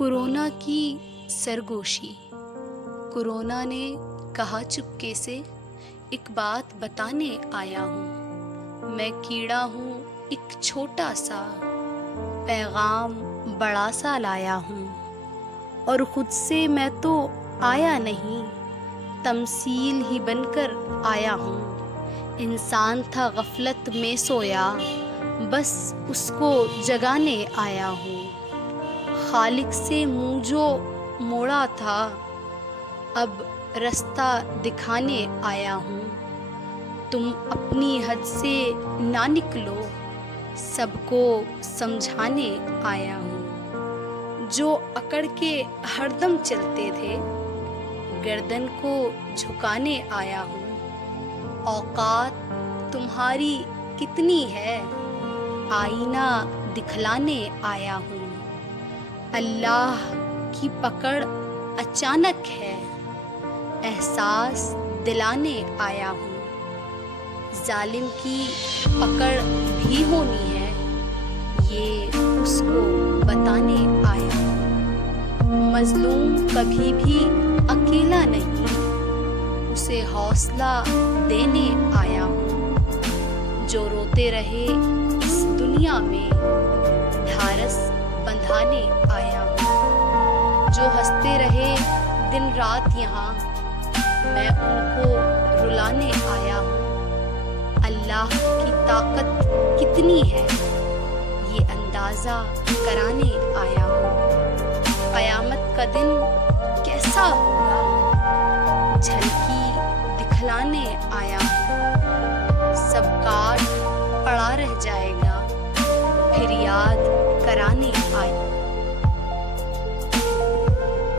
Corona کی سرگوشی۔ Corona نے کہا چپکے سے ایک بات بتانے آیا ہوں، میں کیڑا ہوں ایک چھوٹا سا، پیغام بڑا سا لایا ہوں، اور خود سے میں تو آیا نہیں، تمثیل ہی بن کر آیا ہوں۔ انسان تھا غفلت میں سویا، بس اس کو جگانے آیا ہوں۔ خالق سے منہ جو موڑا تھا، اب رستہ دکھانے آیا ہوں۔ تم اپنی حد سے نہ نکلو، سب کو سمجھانے آیا ہوں۔ جو اکڑ کے ہر دم چلتے تھے، گردن کو جھکانے آیا ہوں۔ اوقات تمہاری کتنی ہے، آئینہ دکھلانے آیا ہوں۔ اللہ کی پکڑ اچانک ہے، احساس دلانے آیا ہوں۔ ظالم کی پکڑ بھی ہونی ہے، یہ اس کو بتانے آیا ہوں۔ مظلوم کبھی بھی اکیلا نہیں، اسے حوصلہ دینے آیا ہوں۔ جو روتے رہے اس دنیا میں، ڈھارس بندھانے آیا ہوں۔ جو ہنستے رہے دن رات یہاں، میں ان کو رلانے آیا ہوں۔ اللہ کی طاقت کتنی ہے، یہ اندازہ کرانے آیا ہوں۔ قیامت کا دن کیسا ہوگا، جھلکی دکھلانے آیا ہوں۔ سب کاٹ پڑا رہ جائے گا، پھر یاد کرانے آیا ہوں۔